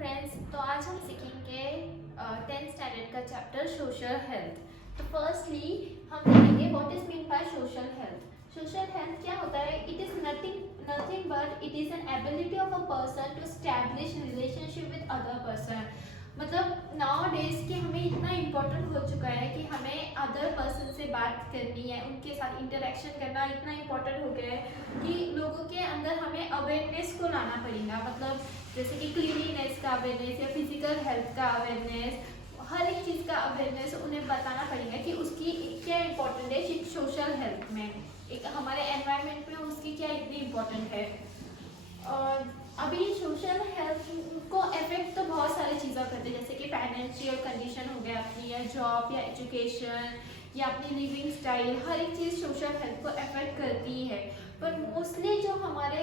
Friends, तो आज हम सीखेंगे 10th स्टैंडर्ड का चैप्टर सोशल हेल्थ। तो फर्स्टली हम देखेंगे what is mean by social health. Social health क्या होता है? It is nothing but it is an ability of a person to establish relationship with other person. मतलब nowadays कि हमें इतना इम्पोर्टेंट हो चुका है कि हमें अदर पर्सन से बात करनी है, उनके साथ इंटरेक्शन करना इतना इम्पोर्टेंट हो गया है कि लोगों के अंदर हमें अवेयरनेस को लाना पड़ेगा। मतलब जैसे कि क्लीनिनेस का अवेयरनेस या फिजिकल हेल्थ का अवेयरनेस, हर एक चीज़ का अवेयरनेस उन्हें बताना पड़ेगा कि उसकी क्या इम्पोर्टेंट है सोशल हेल्थ में, एक हमारे एनवायरनमेंट में उसकी क्या इतनी इम्पोर्टेंट है। और अभी सोशल हेल्थ को अफेक्ट तो बहुत सारी चीज़ें करते हैं, जैसे कि फाइनेंशियल कंडीशन हो गया अपनी, या जॉब या एजुकेशन या अपनी लिविंग स्टाइल, हर एक चीज़ सोशल हेल्थ को अफेक्ट करती है। पर मोस्टली जो हमारे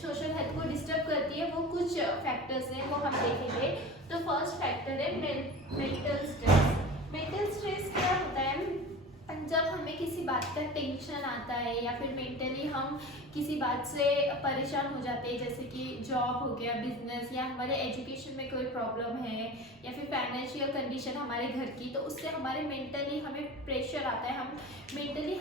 सोशल हेल्थ को डिस्टर्ब करती है वो कुछ फैक्टर्स हैं, वो हम देखेंगे। तो फर्स्ट फैक्टर है मेंटल स्ट्रेस। मेंटल स्ट्रेस क्या होता है? जब हमें किसी बात का टेंशन आता है या फिर मेंटली हम किसी बात से परेशान हो जाते हैं, जैसे कि जॉब हो गया, बिजनेस, या हमारे एजुकेशन में कोई प्रॉब्लम है, या फिर फाइनेंशियल कंडीशन हमारे घर की, तो उससे हमारे मेंटली हमें प्रेशर आता है। हम मेंटली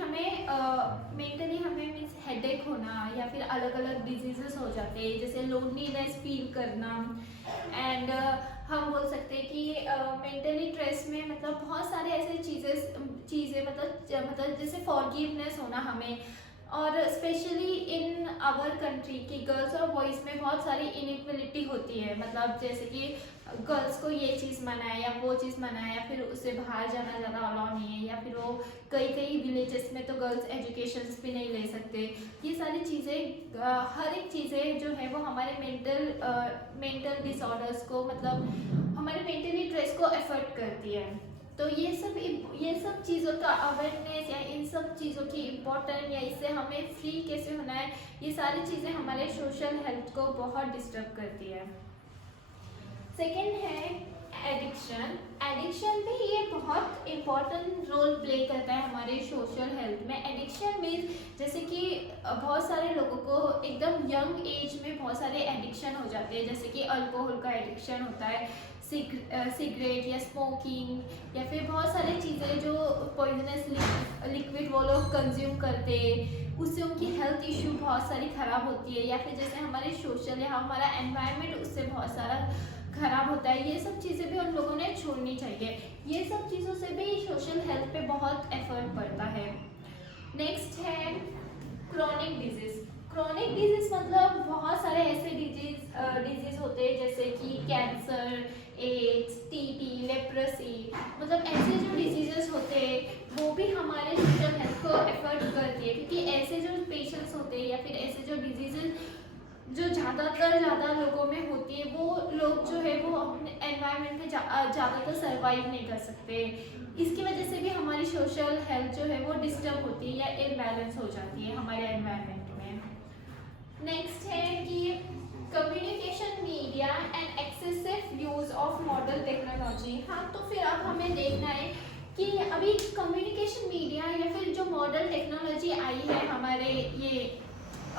हमें मीन्स हेडेक होना, या फिर अलग अलग डिजीजेस हो जाते हैं, जैसे लोनलीनेस फील करना। एंड हम बोल सकते हैं कि मेंटली स्ट्रेस में मतलब बहुत सारे ऐसे चीज़ें मतलब जैसे फॉरगिवनेस होना हमें, और स्पेशली इन आवर कंट्री की गर्ल्स और बॉयज़ में बहुत सारी इनइक्वलिटी होती है। मतलब जैसे कि गर्ल्स को ये चीज़ मना है या वो चीज़ मना है, या फिर उसे बाहर जाना ज़्यादा अलाउ नहीं है, या फिर वो कई विलेजेस में तो गर्ल्स एजुकेशन भी नहीं ले सकते। ये सारी चीज़ें हर एक चीज़ें जो है वो हमारे मेंटल डिसऑर्डर्स को, मतलब हमारे मेंटली स्ट्रेस को अफेक्ट करती है। तो ये सब चीज़ों का अवेयरनेस या इन सब चीज़ों की इम्पोर्टेंट, या इससे हमें फ्री कैसे होना है, ये सारी चीज़ें हमारे सोशल हेल्थ को बहुत डिस्टर्ब करती है। सेकेंड है एडिक्शन। एडिक्शन भी ये बहुत इम्पोर्टेंट रोल प्ले करता है हमारे सोशल हेल्थ में। एडिक्शन मीन्स जैसे कि बहुत सारे लोगों को एकदम यंग एज में बहुत सारे एडिक्शन हो जाते हैं, जैसे कि अल्कोहल का एडिक्शन होता है, सिगरेट या स्मोकिंग, या फिर बहुत सारी चीज़ें जो पॉइजनस लिक्विड वो लोग कंज्यूम करते हैं, उससे उनकी हेल्थ इश्यू बहुत सारी ख़राब होती है। या फिर जैसे हमारे सोशल या हमारा एनवायरनमेंट उससे बहुत सारा ख़राब होता है। ये सब चीज़ें भी उन लोगों ने छोड़नी चाहिए। ये सब चीज़ों से भी सोशल हेल्थ पे बहुत एफर्ट पड़ता है। नेक्स्ट है क्रॉनिक डिजीज़। क्रॉनिक डिजीज़ मतलब बहुत सारे ऐसे डिजीज़ होते हैं, जैसे कि कैंसर, एड्स, टीबी, लेप्रोसी, मतलब ऐसे जो डिजीजेस होते हैं वो भी हमारे सोशल हेल्थ को एफेक्ट करती है, क्योंकि ऐसे जो पेशेंट्स होते हैं या फिर ऐसे जो डिजीजेस जो ज़्यादा लोगों में होती है, वो लोग जो है वो अपने एनवायरनमेंट में ज़्यादातर सर्वाइव नहीं कर सकते। इसकी वजह से भी हमारी सोशल हेल्थ जो है वो डिस्टर्ब होती है या इम्बैलेंस हो जाती है हमारे एनवायरनमेंट में। नेक्स्ट है कि communication media and excessive use of modern technology. हाँ, तो फिर अब हमें देखना है कि अभी कम्युनिकेशन मीडिया या फिर जो मॉडर्न टेक्नोलॉजी आई है हमारे ये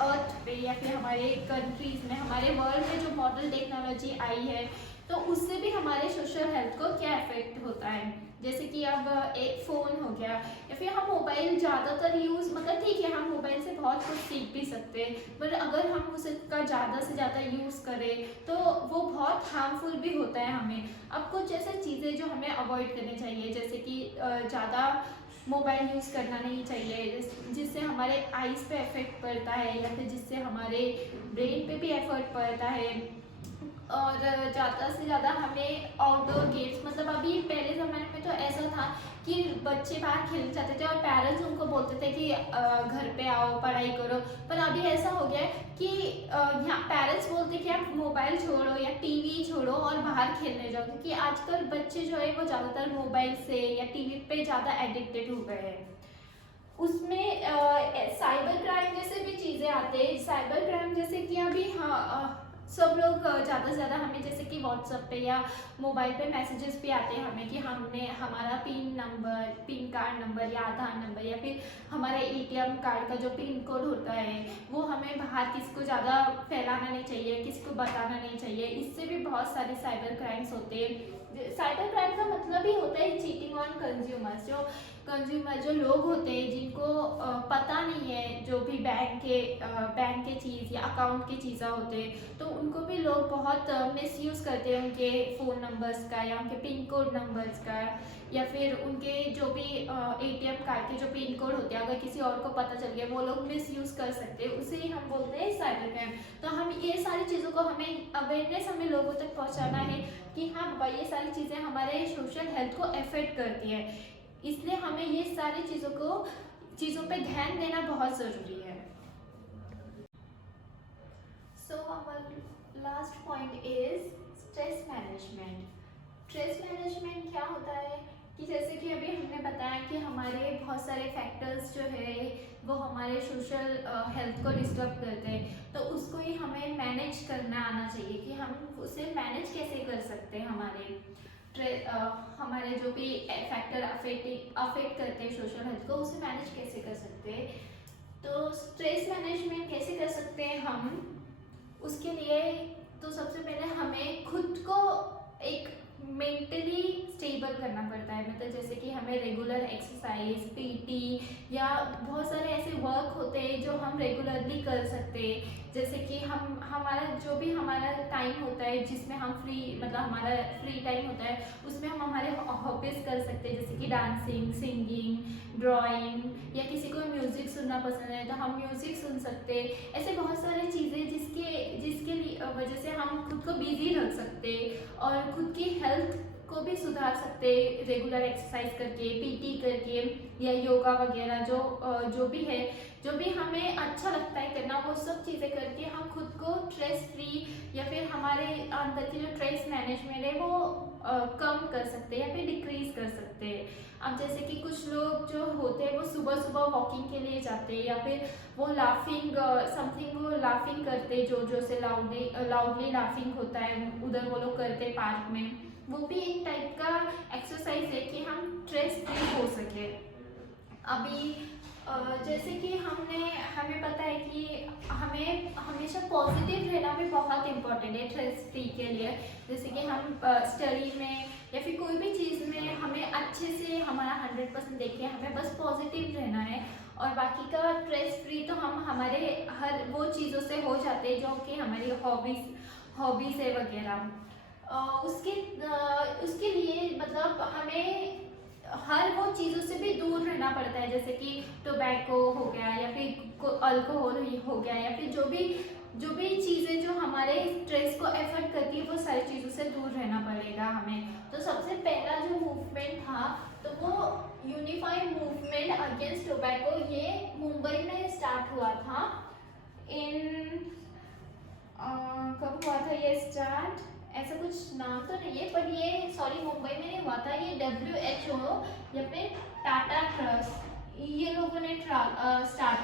अर्थ पे या फिर हमारे कंट्रीज में, हमारे वर्ल्ड में जो मॉडर्न टेक्नोलॉजी आई है, तो उससे भी हमारे सोशल हेल्थ को क्या इफेक्ट होता है। जैसे कि अब एक फ़ोन हो गया, या फिर हम मोबाइल ज़्यादातर यूज़, मतलब ठीक है हम मोबाइल से बहुत कुछ सीख भी सकते हैं, पर अगर हम उसका ज़्यादा से ज़्यादा यूज़ करें तो वो बहुत हार्मफुल भी होता है हमें। अब कुछ ऐसे चीज़ें जो हमें अवॉइड करनी चाहिए, जैसे कि ज़्यादा मोबाइल यूज़ करना नहीं चाहिए, जिससे हमारे आइज़ पे इफेक्ट पड़ता है, या फिर जिससे हमारे ब्रेन पे भी इफेक्ट पड़ता है। और ज़्यादा से ज़्यादा हमें आउटडोर गेम्स, मतलब अभी पहले ज़माने में तो ऐसा था कि बच्चे बाहर खेलने जाते थे और पेरेंट्स उनको बोलते थे कि घर पे आओ पढ़ाई करो, पर अभी ऐसा हो गया है कि यहाँ पेरेंट्स बोलते हैं कि आप मोबाइल छोड़ो या टीवी छोड़ो और बाहर खेलने जाओ, क्योंकि आजकल बच्चे जो है वो ज़्यादातर मोबाइल से या टीवी पे ज़्यादा एडिक्टेड हो गए हैं। उसमें साइबर क्राइम जैसे भी चीज़ें आते हैं। साइबर क्राइम जैसे कि अभी सब लोग ज़्यादा से ज़्यादा हमें, जैसे कि व्हाट्सएप पे या मोबाइल पे मैसेजेस भी आते हैं हमें कि हमने हमारा पिन कार्ड नंबर या आधार नंबर, या फिर हमारा एटीएम कार्ड का जो पिन कोड होता है वो हमें बाहर किसी को ज़्यादा फैलाना नहीं चाहिए, किसी को बताना नहीं चाहिए। इससे भी बहुत सारे साइबर क्राइम्स होते हैं। साइबर क्राइम का मतलब ही होता है चीटिंग ऑन कंज्यूमर्स। जो कंज्यूमर जो लोग होते हैं जिनको पता नहीं है जो भी बैंक के चीज़ या अकाउंट की चीज़ें होते हैं, तो उनको भी लोग बहुत मिसयूज़ करते हैं उनके फ़ोन नंबर्स का या उनके पिन कोड नंबर्स का, या फिर उनके जो भी ATM कार्ड के जो पिन कोड होते हैं, अगर किसी और को पता चल गया वो लोग मिसयूज़ कर सकते हैं। उसे ही हम बोलते हैं साइबर क्राइम। तो हम ये सारी चीज़ों को हमें अवेयरनेस हमें लोगों तक पहुंचाना है कि हाँ बाबा ये सारी चीज़ें हमारे सोशल हेल्थ को अफेक्ट करती है, इसलिए हमें ये सारी चीज़ों पे ध्यान देना बहुत ज़रूरी है। So our last point is stress management. Stress management क्या होता है कि जैसे कि अभी हमने बताया कि हमारे बहुत सारे फैक्टर्स जो है वो हमारे सोशल हेल्थ को डिस्टर्ब करते हैं, तो उसको ही हमें मैनेज करना आना चाहिए कि हम उसे मैनेज कैसे कर सकते हैं। हमारे जो भी फैक्टर अफेक्ट करते हैं सोशल हेल्थ को, उसे मैनेज कैसे कर सकते हैं। तो स्ट्रेस मैनेजमेंट कैसे कर सकते हैं हम, उसके लिए तो सबसे पहले हमें खुद को एक मेंटली स्टेबल करना पड़ता है। मतलब जैसे कि हमें रेगुलर एक्सरसाइज, PT या बहुत सारे ऐसे वर्क होते हैं जो हम रेगुलरली कर सकते हैं। जैसे कि हमारा जो भी हमारा टाइम होता है जिसमें हम हमारा फ्री टाइम होता है, उसमें हम हमारे हॉबीज़ कर सकते हैं, जैसे कि डांसिंग, सिंगिंग, ड्राइंग, या किसी को म्यूज़िक सुनना पसंद है तो हम म्यूज़िक सुन सकते हैं। ऐसे बहुत सारी चीज़ें जिसके वजह से हम खुद को बिजी रख सकते और खुद की हेल्थ को भी सुधार सकते, रेगुलर एक्सरसाइज करके, PT करके या योगा वगैरह जो भी हमें अच्छा लगता है करना, वो सब चीज़ें करके हम खुद को स्ट्रेस फ्री या फिर हमारे अंदर की जो स्ट्रेस मैनेजमेंट है वो कम कर सकते हैं या फिर डिक्रीज कर सकते हैं। अब जैसे कि कुछ लोग जो होते हैं वो सुबह सुबह वॉकिंग के लिए जाते हैं, या फिर वो लाफिंग करते, जो से लाउडली लाफिंग होता है उधर वो लोग करते पार्क में। वो भी एक टाइप का एक्सरसाइज है कि हम स्ट्रेस फ्री हो सके। अभी जैसे कि हमें पता है कि हमें हमेशा पॉजिटिव रहना भी बहुत इम्पोर्टेंट है स्ट्रेस फ्री के लिए। जैसे कि हम स्टडी में या फिर कोई भी चीज़ में हमें अच्छे से हमारा 100% देके हमें बस पॉजिटिव रहना है, और बाकी का स्ट्रेस फ्री तो हम हमारे हर वो चीज़ों से हो जाते हैं जो कि हमारी हॉबीज़ है वगैरह। उसके लिए मतलब हमें हर वो चीज़ों से भी दूर रहना पड़ता है, जैसे कि टोबैको हो गया या फिर अल्कोहल हो गया, या फिर जो भी चीज़ें जो हमारे स्ट्रेस को अफेक्ट करती है वो सारी चीज़ों से दूर रहना पड़ेगा हमें। तो सबसे पहला जो मूवमेंट था तो वो यूनिफाइड मूवमेंट अगेंस्ट टोबैको, ये मुंबई में स्टार्ट हुआ था। कब हुआ था ये स्टार्ट, ऐसा कुछ नाम तो नहीं है, पर ये मुंबई में नहीं हुआ था, ये WHO या फिर टाटा ट्रस्ट, ये लोगों ने स्टार्ट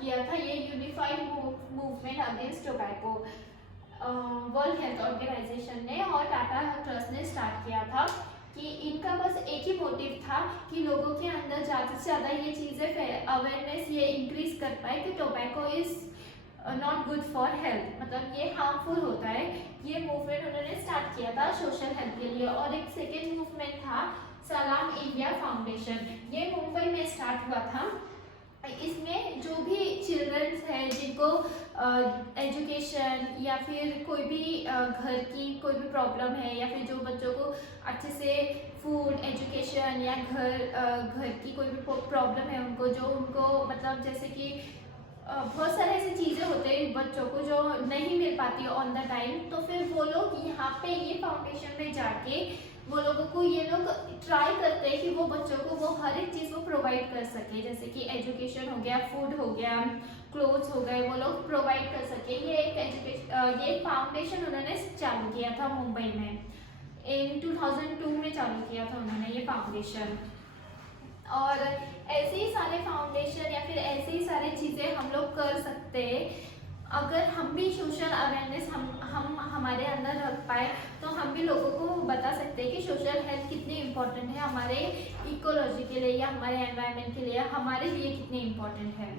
किया था ये unified movement against tobacco. World health organization ने और टाटा ट्रस्ट ने स्टार्ट किया था कि इनका बस एक ही मोटिव था कि लोगों के अंदर ज़्यादा से ज़्यादा ये चीज़ें अवेयरनेस ये इंक्रीज कर पाए कि tobacco is not good for health, मतलब ये हार्मफुल होता है। ये मूवमेंट उन्होंने स्टार्ट किया था सोशल हेल्थ के लिए। और एक सेकेंड मूवमेंट था सलाम इंडिया फाउंडेशन, ये मुंबई में स्टार्ट हुआ था। इसमें जो भी चिल्ड्रंस हैं जिनको एजुकेशन या फिर कोई भी घर की कोई भी प्रॉब्लम है, या फिर जो बच्चों को अच्छे से फूड, एजुकेशन या घर की कोई भी प्रॉब्लम है उनको मतलब जैसे कि बहुत सारे ऐसी चीज़ें होते हैं बच्चों को जो नहीं मिल पाती ऑन द टाइम, तो फिर वो लोग यहाँ पे ये फाउंडेशन में जाके वो लोगों को ये लोग ट्राई करते हैं कि वो बच्चों को वो हर एक चीज़ को प्रोवाइड कर सके, जैसे कि एजुकेशन हो गया, फूड हो गया, क्लोथ्स हो गए, वो लोग प्रोवाइड कर सके। ये फाउंडेशन उन्होंने चालू किया था मुंबई में, इन 2002 में चालू किया था उन्होंने ये फाउंडेशन। और ऐसे ही सारे फाउंडेशन या फिर ऐसे ही सारे चीज़ें हम लोग कर सकते हैं। अगर हम भी सोशल अवेयरनेस हम हमारे अंदर रख पाए तो हम भी लोगों को बता सकते हैं कि सोशल हेल्थ कितनी इम्पोर्टेंट है हमारे इकोलॉजी के लिए या हमारे एनवायरनमेंट के लिए, हमारे लिए कितनी इम्पोर्टेंट है।